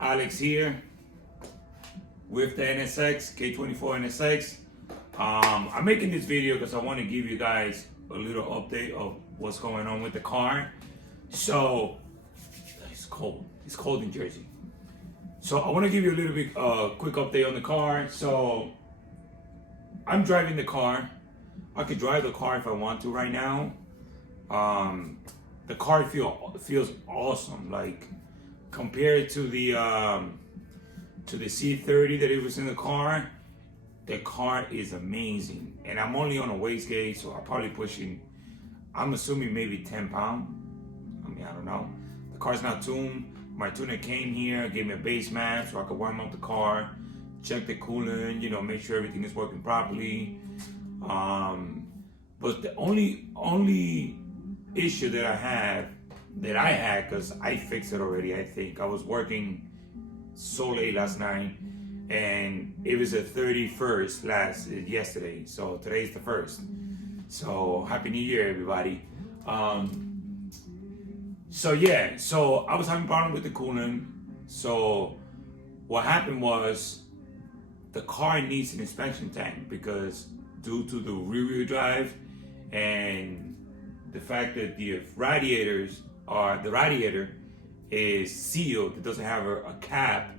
Alex here with the NSX, K24 NSX. I'm making this video because I want to give you guys a little update of what's going on with the car. So, it's cold. It's cold in Jersey. So I want to give you a little bit quick update on the car. So, I'm driving the car. I could drive the car if I want to right now. The car feels awesome. Like, compared to the C30 that it was in the car is amazing. And I'm only on a wastegate, so I'm probably pushing, I'm assuming maybe 10 pounds. I mean, I don't know. The car's not tuned. My tuner came here, gave me a base mat so I could warm up the car, check the coolant, make sure everything is working properly. But the only issue that I had, because I fixed it already, I think. I was working so late last night, and it was the 31st yesterday, so today's the 1st. So Happy New Year, everybody. So I was having a problem with the coolant. So what happened was the car needs an inspection tank because due to the rear-wheel drive and the fact that the radiator is sealed, it doesn't have a cap,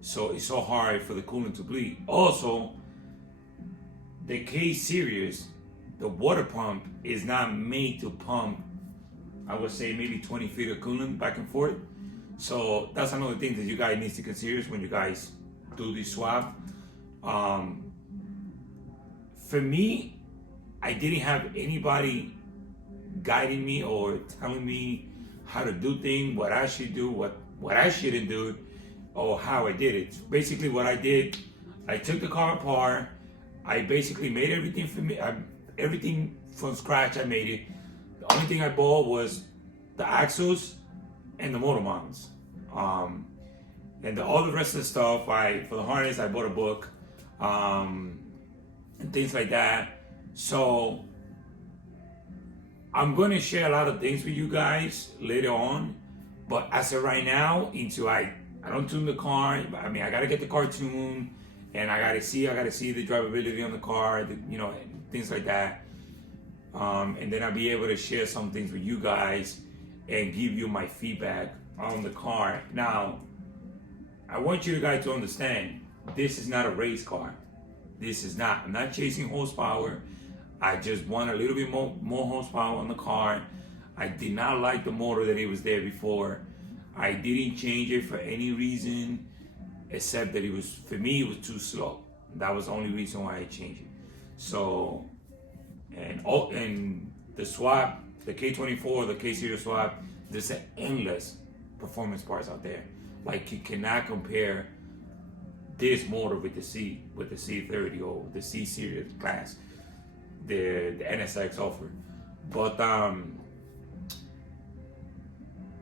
so it's so hard for the coolant to bleed. Also, the K series, the water pump is not made to pump, I would say maybe 20 feet of coolant back and forth. So that's another thing that you guys need to consider when you guys do this swap. For me, I didn't have anybody guiding me or telling me how to do things, what I should do, what I shouldn't do, or how I did it. Basically what I did, I took the car apart, I basically made everything for me, everything from scratch. I made it. The only thing I bought was the axles and the motor mounts. And all the rest of the stuff, for the harness, I bought a book, and things like that. So I'm going to share a lot of things with you guys later on, but as of right now, I don't tune the car. I mean, I got to get the car tuned, and I got to see the drivability on the car, things like that. And then I'll be able to share some things with you guys and give you my feedback on the car. Now, I want you guys to understand, this is not a race car. This is not. I'm not chasing horsepower. I just want a little bit more horsepower on the car. I did not like the motor that it was there before. I didn't change it for any reason except that for me, it was too slow. That was the only reason why I changed it. So, and the swap, the K24, the K series swap, there's an endless performance parts out there. Like, you cannot compare this motor with the C30 or the C series class, the NSX offer. But a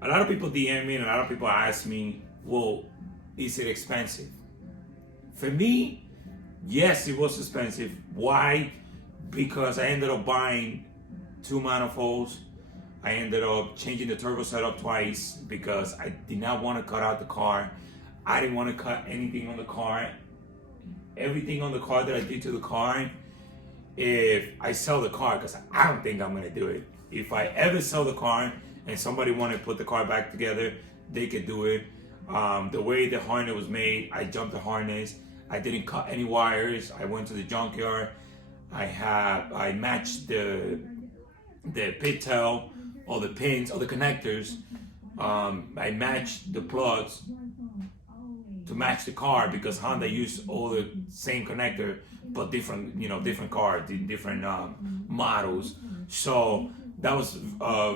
lot of people DM me and a lot of people ask me, well, is it expensive? For me, yes, it was expensive. Why? Because I ended up buying 2 manifolds. I ended up changing the turbo setup twice because I did not want to cut out the car. I didn't want to cut anything on the car. Everything on the car that I did to the car, if I sell the car, because I don't think I'm going to do it. If I ever sell the car and somebody wanted to put the car back together, they could do it. The way the harness was made, I jumped the harness. I didn't cut any wires. I went to the junkyard. I matched the pit tail or the pins or the connectors. I matched the plugs to match the car because Honda used all the same connector but different cars, different models. So that was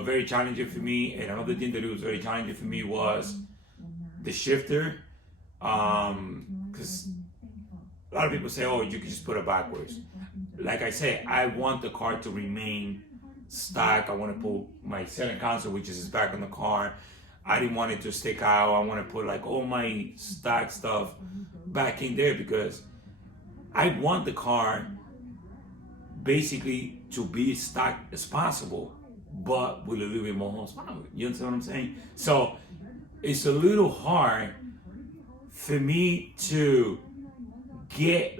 very challenging for me. And another thing that was very challenging for me was the shifter, because a lot of people say, oh, you can just put it backwards. Like I say, I want the car to remain stock. I want to put my center console, which is back on the car. I didn't want it to stick out. I want to put like all my stock stuff back in there because I want the car basically to be as stock as possible, but with a little bit more horsepower. You understand what I'm saying? So it's a little hard for me to get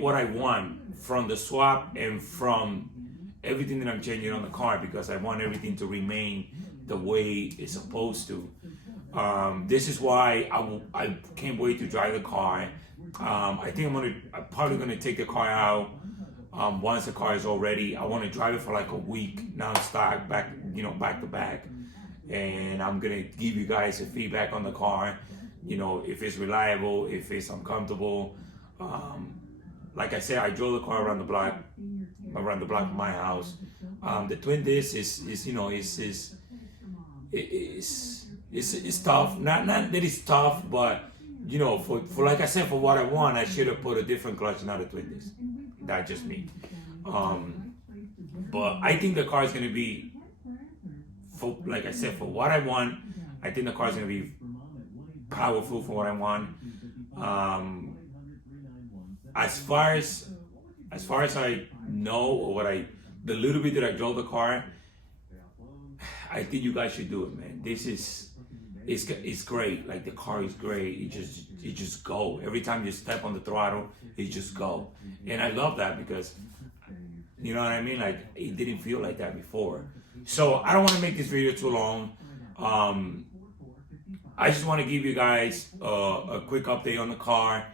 what I want from the swap and from everything that I'm changing on the car, because I want everything to remain the way it's supposed to. This is why I can't wait to drive the car. I think I'm probably gonna take the car out once the car is all ready. I want to drive it for like a week non-stop, back to back, and I'm gonna give you guys a feedback on the car. If it's reliable, if it's uncomfortable. Like I said, I drove the car around the block of my house. The twin disc it's tough. Not that it's tough, but for like I said, for what I want, I should have put a different clutch, not a twin disc. That's just me. But I think the car is gonna be, like I said, for what I want. I think the car is gonna be powerful for what I want. As far as I know, or the little bit that I drove the car, I think you guys should do it, man. It's great. Like, the car is great. It just go. Every time you step on the throttle, it just go. And I love that, because you know what I mean? Like, it didn't feel like that before. So I don't want to make this video too long. I just want to give you guys a quick update on the car.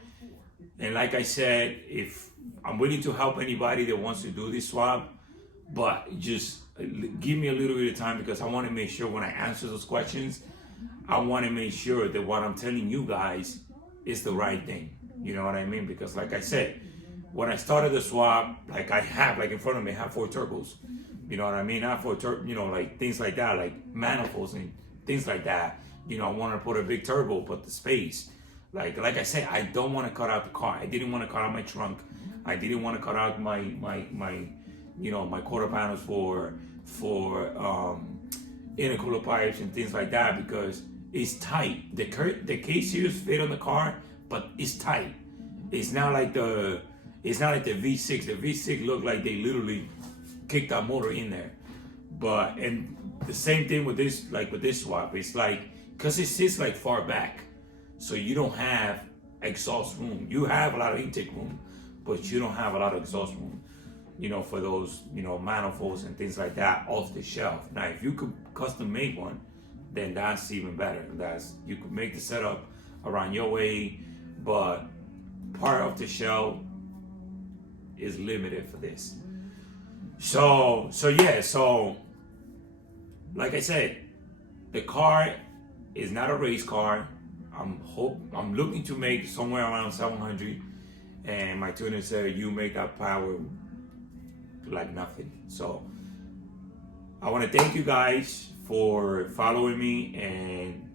And like I said, if I'm willing to help anybody that wants to do this swap, but just give me a little bit of time, because I want to make sure when I answer those questions, I want to make sure that what I'm telling you guys is the right thing. You know what I mean? Because like I said, when I started the swap, like I have, like in front of me, I have 4 turbos. You know what I mean? I have 4 like things like that, like manifolds and things like that. I want to put a big turbo, but the space. Like I said, I don't want to cut out the car. I didn't want to cut out my trunk. I didn't want to cut out my quarter panels for intercooler pipes and things like that, because it's tight. The K-series fit on the car, but it's tight. It's not like the V6. The V6 looked like they literally kicked that motor in there. And the same thing with this swap. It's like, because it sits like far back, so you don't have exhaust room. You have a lot of intake room, but you don't have a lot of exhaust room, for those, manifolds and things like that off the shelf. Now, if you could custom make one, then that's even better. You could make the setup around your way, but part of the shelf is limited for this. So like I said, the car is not a race car. I'm looking to make somewhere around 700, and my tuner said you make that power like nothing. So I want to thank you guys for following me, and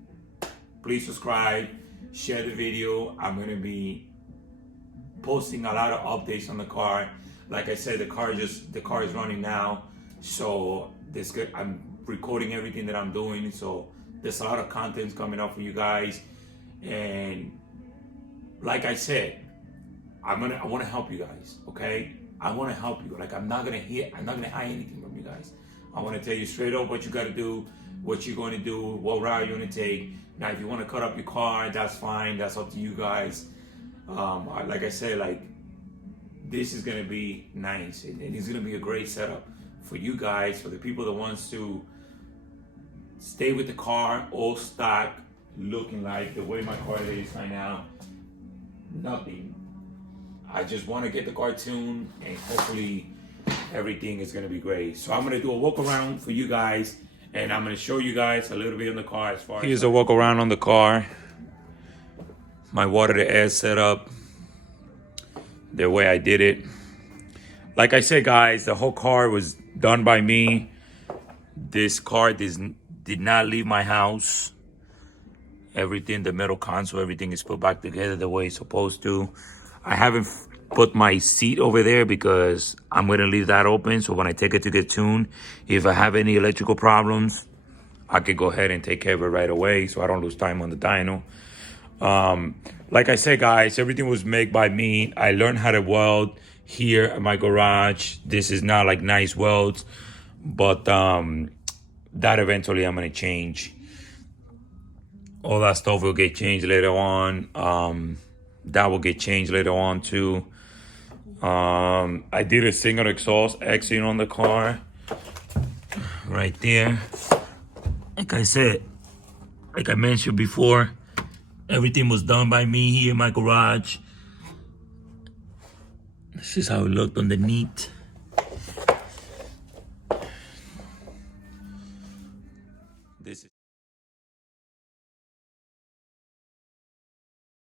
please subscribe, share the video. I'm gonna be posting a lot of updates on the car. Like I said, the car is running now, so I'm recording everything that I'm doing, so there's a lot of content coming up for you guys. And like I said, I want to help you guys, okay? I want to help you. Like, I'm not gonna hide anything from you guys. I want to tell you straight up what you got to do, what you're going to do, what route you're going to take. Now, if you want to cut up your car, that's fine. That's up to you guys. Like I said, like, this is going to be nice, and it's going to be a great setup for you guys, for the people that wants to stay with the car all stock, looking like the way my car is right now. Nothing. I just want to get the car tuned, and hopefully everything is going to be great. So I'm going to do a walk around for you guys, and I'm going to show you guys a little bit on the car. Here's a walk around on the car. My water to air setup, the way I did it. Like I said, guys, the whole car was done by me. This car did not leave my house. Everything, the metal console, everything is put back together the way it's supposed to. I haven't put my seat over there because I'm going to leave that open, so when I take it to get tuned, if I have any electrical problems, I could go ahead and take care of it right away, so I don't lose time on the dyno. Like I said, guys, everything was made by me. I learned how to weld here at my garage. This is not like nice welds, but that eventually I'm going to change. All that stuff will get changed later on. That will get changed later on too. I did a single exhaust exit on the car right there. Like I said, like I mentioned before, everything was done by me here in my garage. This is how it looked underneath.